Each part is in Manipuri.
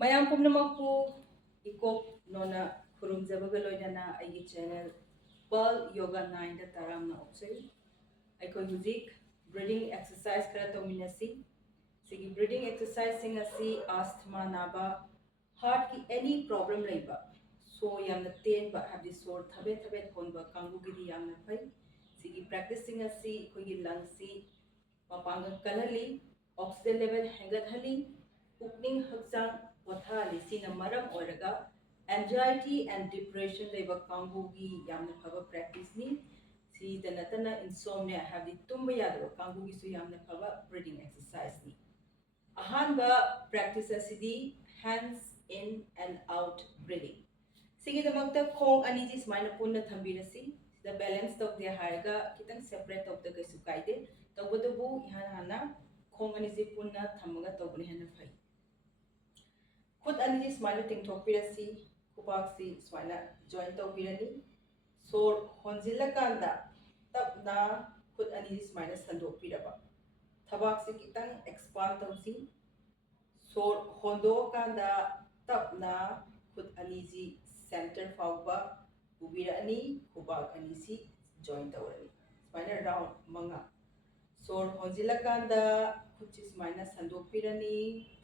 ꯃꯌꯥꯝ ꯄꯨꯝꯅꯃꯛꯄꯨ ꯏꯀꯣꯛ ꯅꯣꯅ ꯈꯨꯔꯨꯝꯖꯕꯒ ꯂꯣꯏꯅꯅ ꯑꯩꯒꯤ ꯆꯦꯅꯦꯜ ꯄꯜ ꯌꯣꯒꯥ 9ꯗ ꯇꯔꯥꯝꯅ ꯑꯣꯛꯆꯔꯤ꯫ ꯑꯩꯈꯣꯏ ꯍꯧꯖꯤꯛ ꯕ꯭ꯔꯤꯗꯤꯡ ꯑꯦꯛꯁꯔꯁꯥꯏꯖ ꯈꯔ ꯇꯧꯃꯤꯟꯅꯁꯤ꯫ ꯁꯤꯒꯤ ꯕ꯭ꯔꯤꯗꯤꯡ ꯑꯦꯛꯁꯔꯁꯥꯏꯖꯁꯤꯡ ꯑꯁꯤ ꯑꯥꯁꯊꯃꯥ ꯅꯥꯕ, ꯍꯥꯔꯠꯀꯤ ꯑꯦꯅꯤ ꯄ꯭ꯔꯣꯕ꯭ꯂꯦꯝ ꯂꯩꯕ, ꯁꯣ ꯌꯥꯝꯅ ꯇꯦꯟꯕ ꯍꯥꯏꯕꯗꯤ ꯁꯣꯔ ꯊꯕꯦꯠ ꯊꯕꯦꯠ ꯍꯣꯟꯕ ꯀꯥꯡꯕꯨꯒꯤꯗꯤ ꯌꯥꯝꯅ ꯐꯩ꯫ ꯁꯤꯒꯤ ꯄ꯭ꯔꯦꯛꯇꯤꯁꯁꯤꯡ ꯑꯁꯤ ꯑꯩꯈꯣꯏꯒꯤ ꯂꯪꯁꯤ ꯃꯄꯥꯡꯒꯜ ꯀꯜꯍꯜꯂꯤ, ꯑꯣꯛꯁꯤꯖꯦꯟ ꯂꯦꯚꯦꯜ ꯍꯦꯟꯒꯠꯍꯜꯂꯤ, ꯄꯨꯛꯅꯤꯡ ꯍꯛꯆꯥꯡ ꯄꯣꯊꯥꯍꯜꯂꯤ꯫ ꯁꯤꯅ ꯃꯔꯝ ꯑꯣꯏꯔꯒ ꯑꯦꯟꯖꯥꯏꯇꯤ ꯑꯦꯟ ꯗꯤꯄ꯭ꯔꯦꯁꯟ ꯂꯩꯕ ꯀꯥꯡꯕꯨꯒꯤ ꯌꯥꯝꯅ ꯐꯕ ꯄ꯭ꯔꯦꯛꯇꯤꯁꯅꯤ꯫ ꯁꯤꯗ ꯅꯠꯇꯅ ꯏꯟꯁꯣꯝꯅꯤꯌꯥ ꯍꯥꯏꯕꯗꯤ ꯇꯨꯝꯕ ꯌꯥꯗꯕ ꯀꯥꯡꯕꯨꯒꯤꯁꯨ ꯌꯥꯝꯅ ꯐꯕ ꯕ꯭ꯔꯤꯗꯤꯡ ꯑꯦꯛꯁꯔꯁꯥꯏꯖꯅꯤ꯫ ꯑꯍꯥꯟꯕ ꯄ꯭ꯔꯦꯛꯇꯤꯁ ꯑꯁꯤꯗꯤ ꯍꯦꯟꯗꯁ ꯏꯟ ꯑꯦꯟ ꯑꯥꯎꯠ ꯕ꯭ꯔꯤꯗꯤꯡ꯫ ꯁꯤꯒꯤꯗꯃꯛꯇ ꯈꯣꯡ ꯑꯅꯤꯁꯤ ꯁꯨꯃꯥꯏꯅ ꯄꯨꯟꯅ ꯊꯝꯕꯤꯔꯁꯤ꯫ ꯁꯤꯗ ꯕꯦꯂꯦꯟꯁ ꯇꯧꯗꯦ ꯍꯥꯏꯔꯒ ꯈꯤꯇꯪ ꯁꯦꯄꯔꯦꯠ ꯇꯧꯕꯗ ꯀꯩꯁꯨ ꯀꯥꯏꯗꯦ, ꯇꯧꯕꯇꯕꯨ ꯏꯍꯥꯟ ꯍꯥꯟꯅ ꯈꯣꯡ ꯑꯅꯤꯁꯤ ꯄꯨꯟꯅ ꯊꯝꯃꯒ ꯇꯧꯕꯅ ꯍꯦꯟꯅ ꯐꯩ꯫ ꯈꯨꯠ ꯑꯅꯤꯁꯤ ꯁꯨꯃꯥꯏꯅ ꯇꯤꯡꯊꯣꯛꯄꯤꯔꯁꯤ, ꯈꯨꯕꯥꯛꯁꯤ ꯁꯨꯃꯥꯏꯅ ꯖꯣꯏꯟ ꯇꯧꯕꯤꯔꯅꯤ꯫ ꯁꯣꯔ ꯍꯣꯟꯖꯤꯜꯂꯀꯥꯟꯗ ꯇꯞꯅ ꯈꯨꯠ ꯑꯅꯤꯁꯤ ꯁꯨꯃꯥꯏꯅ ꯁꯟꯗꯣꯛꯄꯤꯔꯕ, ꯊꯕꯥꯛꯁꯤ ꯈꯤꯇꯪ ꯑꯦꯛꯁꯄꯥꯟ ꯇꯧꯁꯤ꯫ ꯁꯣꯔ ꯍꯣꯟꯗꯣꯛꯑꯀꯥꯟꯗ ꯇꯞꯅ ꯈꯨꯠ ꯑꯅꯤꯁꯤ ꯁꯦꯟꯇꯔ ꯐꯥꯎꯕ ꯄꯨꯕꯤꯔꯛꯑꯅꯤ, ꯈꯨꯕꯥꯛ ꯑꯅꯤꯁꯤ ꯖꯣꯏꯟ ꯇꯧꯔꯅꯤ꯫ ꯁꯨꯃꯥꯏꯅ ꯔꯥꯎꯟड 5꯫ ꯁꯣꯔ ꯍꯣꯟꯖꯤꯜꯂꯀꯥꯟꯗ ꯈꯨꯠꯁꯤ ꯁꯨꯃꯥꯏꯅ ꯁꯟꯗꯣꯛꯄꯤꯔꯅꯤ,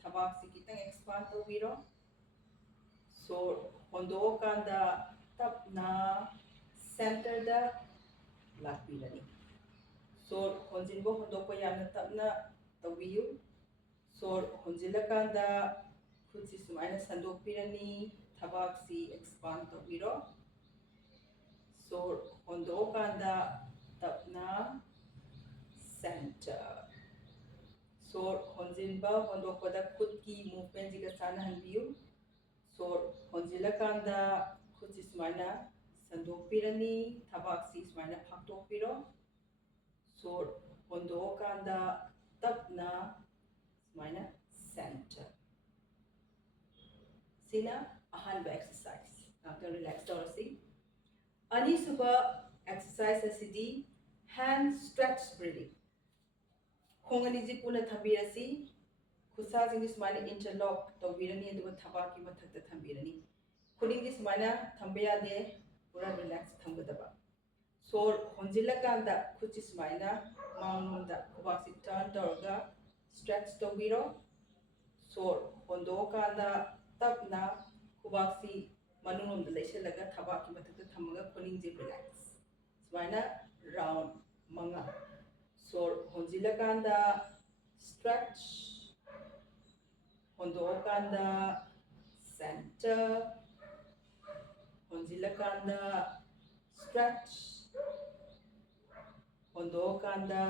ꯊꯕꯥꯛꯁꯤ ꯈꯤꯇꯪ ꯑꯦꯛꯁꯄꯥꯟ ꯇꯧꯕꯤꯔꯣ꯫ ꯁꯣꯔ ꯍꯣꯟꯗꯣꯛꯑꯀꯥꯟꯗ ꯇꯞꯅ ꯁꯦꯟꯇꯔꯗ ꯂꯥꯛꯄꯤꯔꯅꯤ꯫ ꯁꯣꯔ ꯍꯣꯟꯖꯤꯟꯕ ꯍꯣꯟꯗꯣꯛꯄ ꯌꯥꯝꯅ ꯇꯞꯅ ꯇꯧꯕꯤꯌꯨ꯫ ꯁꯣꯔ ꯍꯣꯟꯖꯤꯜꯂꯀꯥꯟꯗ ꯈꯨꯠꯁꯤ ꯁꯨꯃꯥꯏꯅ ꯁꯟꯗꯣꯛꯄꯤꯔꯅꯤ, ꯊꯕꯥꯛꯁꯤ ꯑꯦꯛꯁꯄꯥꯟ ꯇꯧꯕꯤꯔꯣ꯫ ꯁꯣꯔ ꯍꯣꯟꯗꯣꯛꯑꯀꯥꯟꯗ ꯇꯞꯅ ꯁꯦꯟꯇꯔ꯫ ꯁꯣꯔ ꯍꯣꯟꯖꯤꯟꯕ ꯍꯣꯟꯗꯣꯛꯄꯗ ꯈꯨꯠꯀꯤ ꯃꯨꯚꯃꯦꯟꯁꯤꯒ ꯆꯥꯟꯅꯍꯟꯕꯤꯌꯨ꯫ ꯁꯣꯔ ꯍꯣꯟꯖꯤꯜꯂꯀꯥꯟꯗ ꯈꯨꯠꯁꯤ ꯁꯨꯃꯥꯏꯅ ꯁꯟꯗꯣꯛꯄꯤꯔꯅꯤ, ꯊꯕꯥꯛꯁꯤ ꯁꯨꯃꯥꯏꯅ ꯐꯥꯛꯇꯣꯛꯄꯤꯔꯣ꯫ ꯁꯣꯔ ꯍꯣꯟꯗꯣꯛꯑꯀꯥꯟꯗ ꯇꯞꯅ ꯁꯨꯃꯥꯏꯅ ꯁꯦꯟꯇꯔ꯫ ꯁꯤꯅ ꯑꯍꯥꯟꯕ ꯑꯦꯛꯁꯔꯁꯥꯏꯖ꯫ ꯉꯥꯛꯇꯪ ꯔꯤꯂꯦꯛꯁ ꯇꯧꯔꯁꯤ꯫ ꯑꯅꯤꯁꯨꯕ ꯑꯦꯛꯁꯔꯁꯥꯏꯖ ꯑꯁꯤꯗꯤ ꯍꯦꯟ ꯁ꯭ꯇ꯭ꯔꯦꯆ ꯕ꯭ꯔꯤꯗꯤꯡ꯫ ꯈꯣꯡ ꯑꯅꯤꯁꯤ ꯄꯨꯟꯅ ꯊꯝꯕꯤꯔꯁꯤ, ꯈꯨꯠꯁꯥꯁꯤꯡꯁꯤ ꯁꯨꯃꯥꯏꯅ ꯏꯟꯇꯔꯂꯣꯛ ꯇꯧꯕꯤꯔꯅꯤ, ꯑꯗꯨꯒ ꯊꯕꯥꯛꯀꯤ ꯃꯊꯛꯇ ꯊꯝꯕꯤꯔꯅꯤ꯫ ꯈꯨꯅꯤꯡꯗꯤ ꯁꯨꯃꯥꯏꯅ ꯊꯝꯕ ꯌꯥꯗꯦ, ꯄꯨꯔꯥ ꯔꯤꯂꯦꯛꯁ ꯊꯝꯒꯗꯕ꯫ ꯁꯣꯔ ꯍꯣꯟꯖꯤꯜꯂꯀꯥꯟꯗ ꯈꯨꯠꯁꯤ ꯁꯨꯃꯥꯏꯅ ꯃꯥꯡꯂꯣꯝꯗ ꯈꯨꯕꯥꯛꯁꯤ ꯇꯔꯟ ꯇꯧꯔꯒ ꯁ꯭ꯇ꯭ꯔꯦꯆ ꯇꯧꯕꯤꯔꯣ꯫ ꯁꯣꯔ ꯍꯣꯟꯗꯣꯛꯑꯀꯥꯟꯗ ꯇꯞꯅ ꯈꯨꯕꯥꯛꯁꯤ ꯃꯅꯨꯡꯂꯣꯝꯗ ꯂꯩꯁꯤꯜꯂꯒ ꯊꯕꯥꯛꯀꯤ ꯃꯊꯛꯇ ꯊꯝꯃꯒ ꯈꯨꯅꯤꯡꯁꯤ ꯔꯤꯂꯦꯛꯁ꯫ ꯁꯨꯃꯥꯏꯅ ꯔꯥꯎꯟड 5꯫ ꯁꯣꯔ ꯍꯣꯟꯖꯤꯜꯂꯀꯥꯟꯗ ꯁ꯭ꯇ꯭ꯔꯦꯆ, ꯍꯣꯟꯗꯣꯛꯑꯀꯥꯟꯗ ꯁꯦꯟꯇꯔ, ꯍꯣꯟꯖꯤꯜꯂꯀꯥꯟꯗ ꯁ꯭ꯇ꯭ꯔꯦꯆ, ꯍꯣꯟꯗꯣꯛꯑꯀꯥꯟꯗ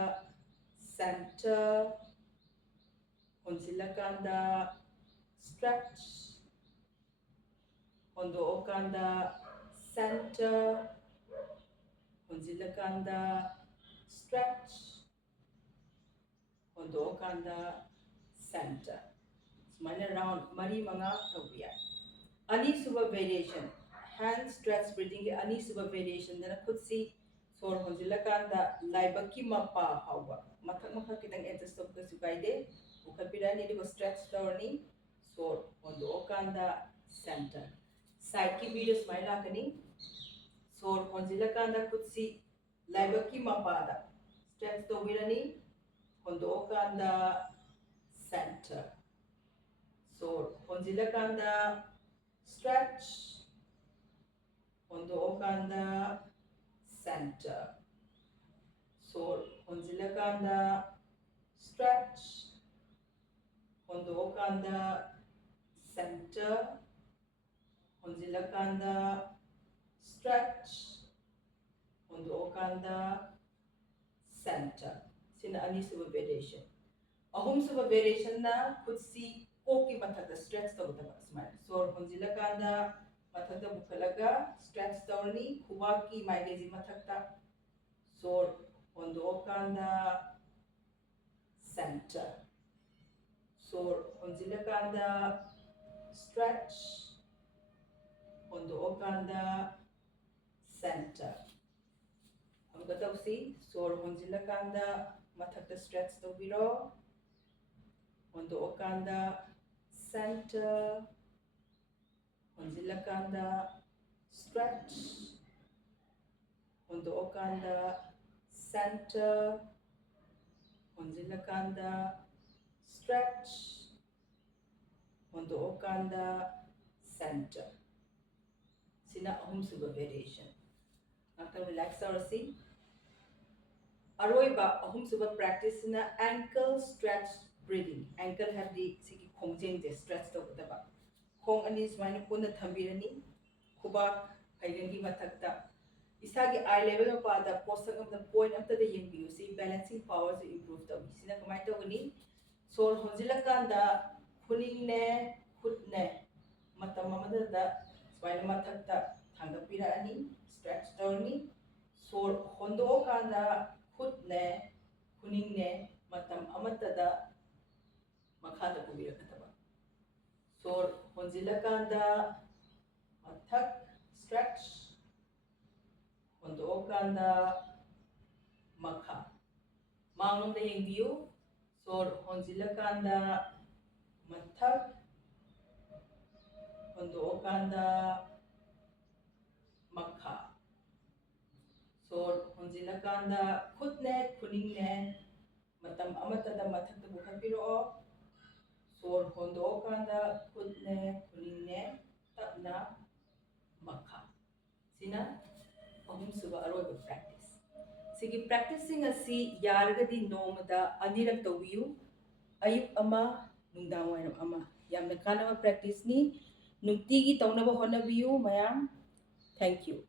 ꯁꯦꯟꯇꯔ, ꯍꯣꯟꯖꯤꯜꯂꯀꯥꯟꯗ ꯁ꯭ꯇ꯭ꯔꯦꯆ, ꯍꯣꯟꯗꯣꯛꯑꯀꯥꯟꯗ ꯁꯦꯟꯇꯔ, ꯍꯣꯟꯖꯤꯜꯂꯀꯥꯟꯗ ꯁ꯭ꯇ꯭ꯔꯦꯆ, ꯍꯣꯟꯗꯣꯛꯑꯀꯥꯟꯗ ꯁꯦꯟꯇꯔ꯫ ꯁꯨꯃꯥꯏꯅ ꯔꯥꯎꯟड 3-5 ꯇꯧꯕ ꯌꯥꯏ꯫ ꯑꯅꯤꯁꯨꯕ ꯚꯦꯔꯤꯌꯦꯁꯟ, ꯍꯦꯟ ꯁ꯭ꯇ꯭ꯔꯦꯆ ꯕ꯭ꯔꯤꯗꯤꯡꯒꯤ ꯑꯅꯤꯁꯨꯕ ꯚꯦꯔꯤꯌꯦꯁꯟꯗꯅ ꯈꯨꯠꯁꯤ ꯁꯣꯔ ꯍꯣꯟꯖꯤꯜꯂꯀꯥꯟꯗ ꯂꯥꯏꯕꯛꯀꯤ ꯃꯄꯥ ꯐꯥꯎꯕ, ꯃꯊꯛ ꯃꯈꯥ ꯈꯤꯇꯪ ꯑꯦꯗꯖꯁ ꯇꯧꯕ ꯀꯩꯁꯨ ꯀꯥꯏꯗꯦ, ꯄꯨꯈꯠꯄꯤꯔꯛꯑꯅꯤ, ꯑꯗꯨꯒ ꯁ꯭ꯇ꯭ꯔꯦꯆ ꯇꯧꯔꯅꯤ꯫ ꯁꯣꯔ ꯍꯣꯟꯗꯣꯛꯑꯀꯥꯟꯗ ꯁꯦꯟꯇꯔ꯫ ꯁꯥꯏꯗꯀꯤ ꯚ꯭ꯌꯨꯗ ꯁꯨꯃꯥꯏꯅ ꯂꯥꯛꯀꯅꯤ꯫ ꯁꯣꯔ ꯍꯣꯟꯖꯤꯜꯂꯀꯥꯟꯗ ꯈꯨꯠꯁꯤ ꯂꯥꯏꯕꯛꯀꯤ ꯃꯄꯥꯗ ꯁ꯭ꯇ꯭ꯔꯦꯆ ꯇꯧꯕꯤꯔꯅꯤ, ꯍꯣꯟꯗꯣꯛꯑꯀꯥꯟꯗ ꯁꯦꯟꯇꯔ꯫ ꯁꯣꯔ ꯍꯣꯟꯖꯤꯜꯂꯀꯥꯟꯗ ꯁ꯭ꯇ꯭ꯔꯦꯆ, ꯍꯣꯟꯗꯣꯛꯑꯀꯥꯟꯗ ꯁꯦꯟꯇꯔ꯫ ꯁꯣꯔ ꯍꯣꯟꯖꯤꯜꯂꯀꯥꯟꯗ ꯁ꯭ꯇ꯭ꯔꯦꯆ, ꯍꯣꯟꯗꯣꯛꯑꯀꯥꯟꯗ ꯁꯦꯟꯇꯔ, ꯍꯣꯟꯖꯤꯜꯂꯀꯥꯟꯗ ꯁ꯭ꯇ꯭ꯔꯦꯆ, ꯍꯣꯟꯗꯣꯛꯑꯀꯥꯟꯗ ꯁꯦꯟꯇꯔ꯫ ꯁꯤꯅ ꯑꯅꯤꯁꯨꯕ ꯚꯦꯔꯤꯌꯦꯁꯟ꯫ ꯑꯍꯨꯝꯁꯨꯕ ꯚꯦꯔꯤꯌꯦꯁꯟꯅ ꯈꯨꯠꯁꯤ ꯀꯣꯛꯀꯤ ꯃꯊꯛꯇ ꯁ꯭ꯇ꯭ꯔꯦꯆ ꯇꯧꯒꯗꯕ, ꯁꯨꯃꯥꯏꯅ ꯁꯣꯔ ꯍꯣꯟꯖꯤꯜꯂꯀꯥꯟꯗ ꯃꯊꯛꯇ ꯄꯨꯈꯠꯂꯒ ꯁ꯭ꯇ꯭ꯔꯦꯆ ꯇꯧꯔꯅꯤ, ꯈꯨꯕꯥꯛꯀꯤ ꯃꯥꯏꯀꯩꯁꯤ ꯃꯊꯛꯇ꯫ ꯁꯣꯔ ꯍꯣꯟꯗꯣꯛꯑꯀꯥꯟꯗ ꯁꯦꯟꯇꯔ꯫ ꯁꯣꯔ ꯍꯣꯟꯖꯤꯜꯂꯀꯥꯟꯗ ꯁ꯭ꯇ꯭ꯔꯦꯆ, ꯍꯣꯟꯗꯣꯛꯑꯀꯥꯟꯗ ꯁꯦꯟꯇꯔ꯫ ꯑꯃꯨꯛꯀ ꯇꯧꯁꯤ꯫ ꯁꯣꯔ ꯍꯣꯟꯖꯤꯜꯂꯀꯥꯟꯗ ꯃꯊꯛꯇ ꯁ꯭ꯇ꯭ꯔꯦꯆ ꯇꯧꯕꯤꯔꯣ, ꯍꯣꯟꯗꯣꯛꯑꯀꯥꯟꯗ center, honjilakanda, stretch, hondookanda, center, honjilakanda, stretch, hondookanda, center. Sina ahum suba variation. After relax tawrasi. Aroiba ahum suba practice na ankle stretch breathing. Ankle have the siki khongjeng de stretch tawdaba. Khong ani sumaina puna thambirani. Khubak phaigangi mathakta. Isagi eye level of the posture of the point after the young view. See balancing powers to improve the Sina Kamaito Guni. So Honzilakanda Kuning ne, Kut ne, Matamamada the Spinamatakta Tangapira ani, stretch down. So Hondo Kanda Kut ne, Kuning ne, Matam Amatada Makata Kubira Kataba. So Honzilakanda Matak stretch. Hondookanda makha. Manglong da yung view. So honzilakanda mathak. Hondookanda makha. So honzilakanda kutne kuningne matam amatada mathak da bukan piro. So hondookanda kutne kuningne tapna makha. Sina ahum suba aroiba practice. Sigi practicing asi yaragadi nomada anirak tawiyu ayuk ama nungdang wainam ama yamna kanama practice ni nungtigi tawnaba honabiyu mayam. Thank you.